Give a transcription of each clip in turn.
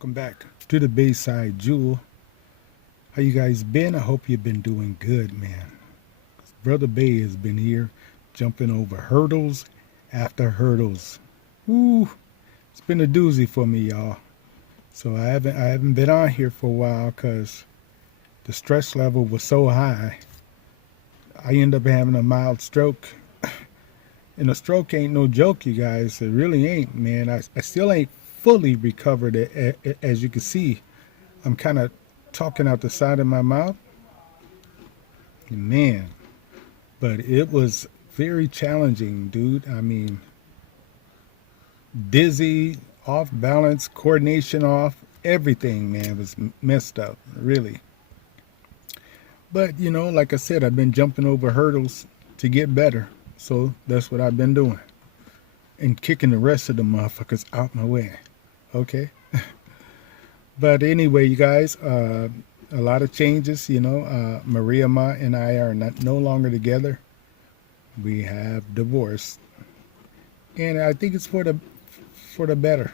welcome back to the Bayside Jewel. How you guys been? I hope you've been doing good, man. Brother Bay has been here jumping over hurdles after hurdles. Woo! It's been a doozy for me, y'all. So I haven't been on here for a while because the stress level was so high. I end up having a mild stroke. And a stroke ain't no joke, you guys. It really ain't, man. I still ain't fully recovered, as you can see. I'm kind of talking out the side of my mouth. Man, but it was very challenging, dude. I mean, dizzy, off balance, coordination off, everything, man, was messed up, really. But, like I said, I've been jumping over hurdles to get better. So that's what I've been doing. And kicking the rest of the motherfuckers out my way. Okay? But anyway, you guys, a lot of changes, Maria Ma and I are no longer together. We have divorced. And I think it's for the better,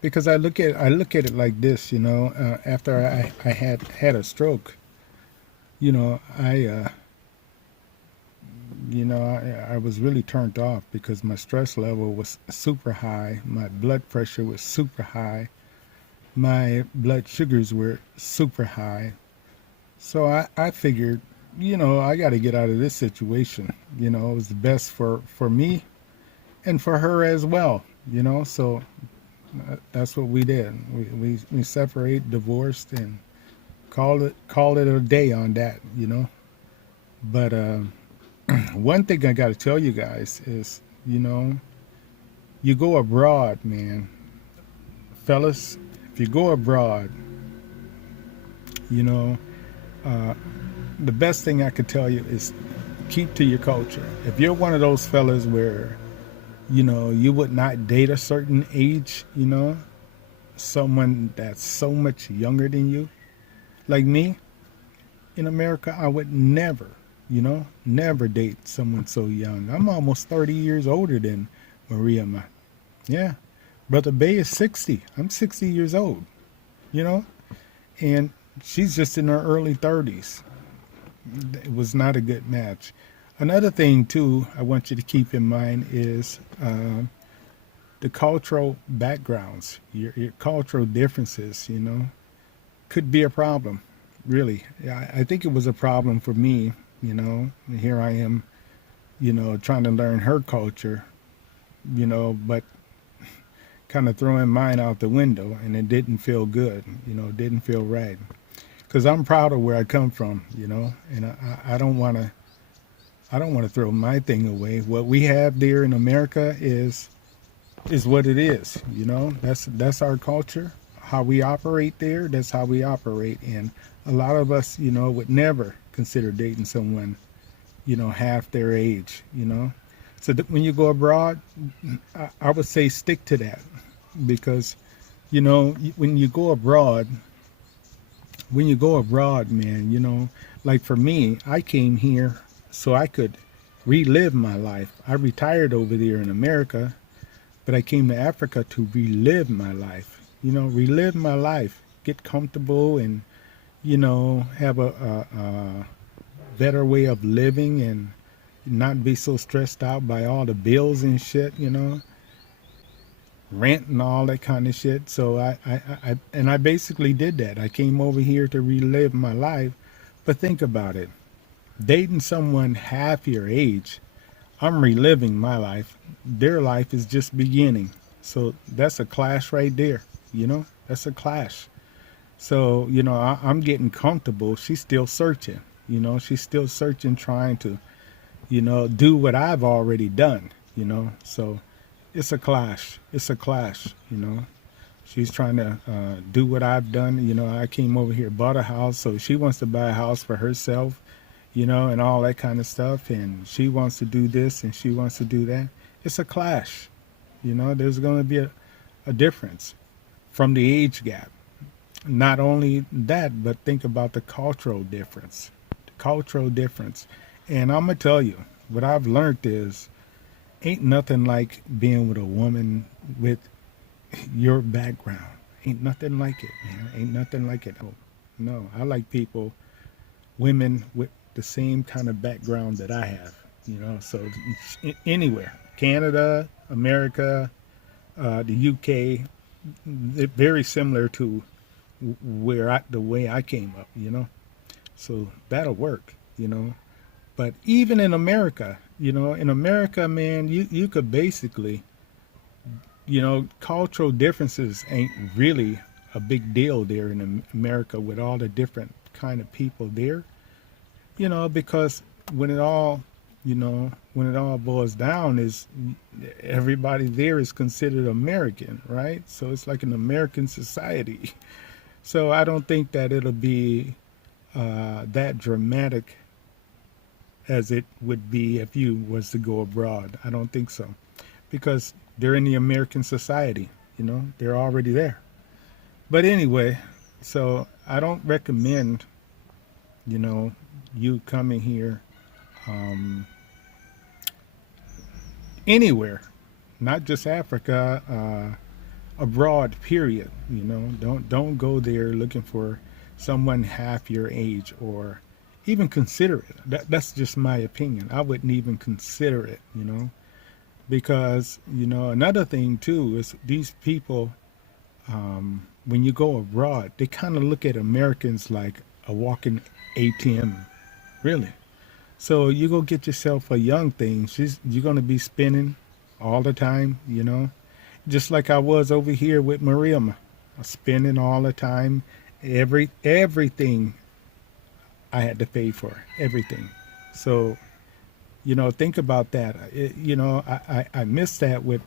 because I look at it like this, after I had a stroke, I was really turned off because my stress level was super high, my blood pressure was super high, my blood sugars were super high. So I figured, I got to get out of this situation. It was the best for me and for her as well, so that's what we did. We separate, divorced, and call it a day on that. But one thing I got to tell you guys is, you go abroad, man, fellas. If you go abroad, you know, uh, the best thing I could tell you is keep to your culture. If you're one of those fellas where, you would not date a certain age, someone that's so much younger than you, like me, in America, I would never date someone so young. I'm almost 30 years older than Maria. Yeah. Brother Bay is 60. I'm 60 years old, you know, and she's just in her early 30s. It was not a good match. Another thing, too, I want you to keep in mind is the cultural backgrounds, your cultural differences, could be a problem, really. I think it was a problem for me, Here I am, trying to learn her culture, but kind of throwing mine out the window, and it didn't feel good, it didn't feel right. Because I'm proud of where I come from, and I don't want to throw my thing away. What we have there in America is what it is, That's our culture, how we operate there. That's how we operate, and a lot of us, would never consider dating someone, half their age, So when you go abroad, I would say stick to that, because, when you go abroad, man, like for me, I came here so I could relive my life. I retired over there in America, but I came to Africa to relive my life, relive my life, get comfortable and, have a better way of living and not be so stressed out by all the bills and shit, rent and all that kind of shit. So I basically did that. I came over here to relive my life. But think about it. Dating someone half your age, I'm reliving my life. Their life is just beginning. So that's a clash right there. That's a clash. So, I'm getting comfortable. She's still searching. She's still searching, trying to, do what I've already done, So it's a clash. It's a clash, She's trying to do what I've done. I came over here, bought a house, so she wants to buy a house for herself, and all that kind of stuff. And she wants to do this and she wants to do that. It's a clash. There's going to be a difference from the age gap. Not only that, but think about the cultural difference. The cultural difference. And I'm going to tell you, what I've learned is, ain't nothing like being with a woman with your background. Ain't nothing like it, man. Ain't nothing like it. No, I like people, women with the same kind of background that I have. So anywhere, Canada, America, the UK, very similar to the way I came up. So that'll work. But even in America, man, you could basically, cultural differences ain't really a big deal there in America with all the different kind of people there, because when it all, when it all boils down is everybody there is considered American, right? So it's like an American society. So I don't think that it'll be that dramatic as it would be if you was to go abroad. I don't think so, because they're in the American society. They're already there. But anyway, so I don't recommend, you coming here anywhere, not just Africa, abroad. Period. Don't go there looking for someone half your age or even consider it. That's just my opinion. I wouldn't even consider it. Because another thing too is these people, when you go abroad, they kind of look at Americans like a walking ATM, really. So you go get yourself a young thing. You're gonna be spinning all the time, just like I was over here with Mariam, spending all the time. Everything I had to pay for, everything. So think about that. I miss that with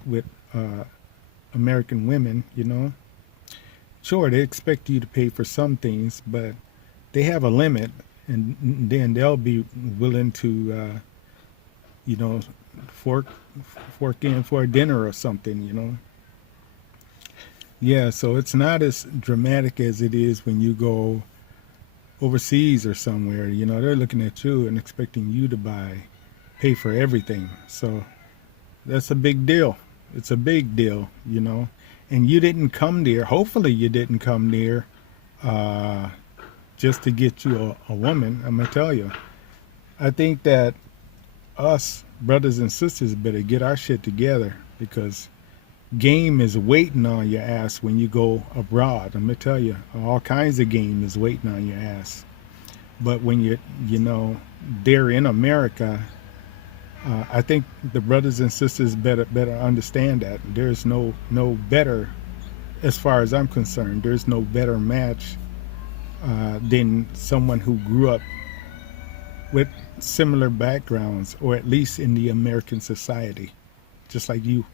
American women. Sure, they expect you to pay for some things, but they have a limit, and then they'll be willing to you know fork in for a dinner or something. Yeah, so it's not as dramatic as it is when you go overseas or somewhere. They're looking at you and expecting you to pay for everything. So that's a big deal. It's a big deal. And you didn't come there. Hopefully you didn't come there just to get you a woman. I'm gonna tell you, I think that us brothers and sisters better get our shit together, because game is waiting on your ass when you go abroad. I'm gonna tell you, all kinds of game is waiting on your ass. But when they're in America, I think the brothers and sisters better understand that there's no better, as far as I'm concerned, there's no better match than someone who grew up with similar backgrounds, or at least in the American society, just like you,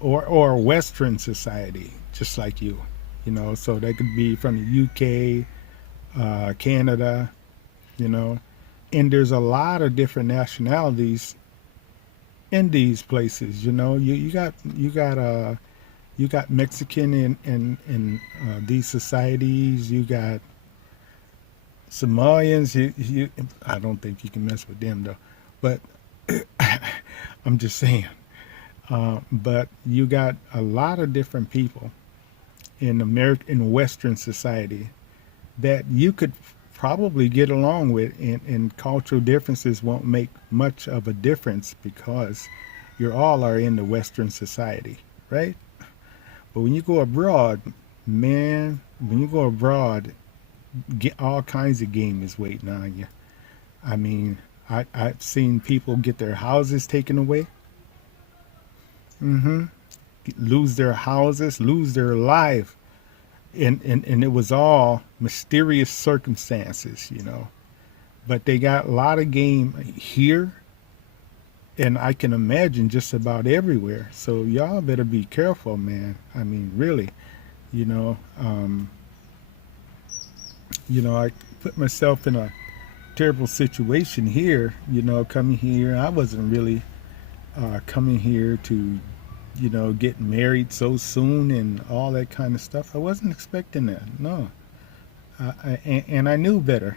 or Western society, just like you. So they could be from the UK, Canada, you know, and there's a lot of different nationalities in these places. You got Mexican in these societies. You got Somalians. I don't think you can mess with them though, but I'm just saying. But you got a lot of different people in Western society that you could probably get along with, and cultural differences won't make much of a difference because you all are in the Western society, right? But when you go abroad, man, get all kinds of game is waiting on you. I mean, I've seen people get their houses taken away, hmm lose their houses, lose their life, and it was all mysterious circumstances. But they got a lot of game here, and I can imagine just about everywhere. So y'all better be careful, man. I mean, really, you know, um, I put myself in a terrible situation here. Coming here, I wasn't really coming here to, get married so soon and all that kind of stuff. I wasn't expecting that. No, and I knew better.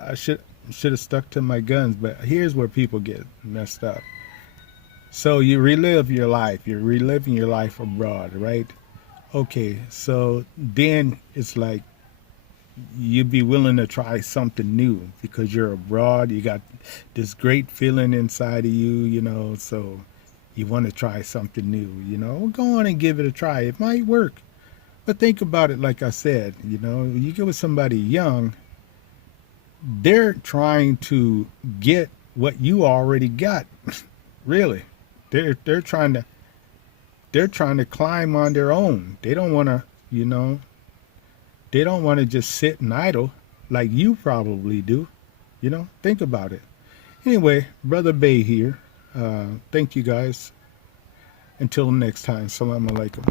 I should have stuck to my guns. But here's where people get messed up. So you relive your life. You're reliving your life abroad, right? Okay, so then it's like you'd be willing to try something new because you're abroad. You got this great feeling inside of you, so you want to try something new, Go on and give it a try. It might work. But think about it like I said, you get with somebody young, they're trying to get what you already got. Really. They're trying to climb on their own. They don't want to, you know, they don't want to just sit and idle like you probably do. Think about it. Anyway, Brother Bay here. Thank you guys. Until next time. Salam alaikum.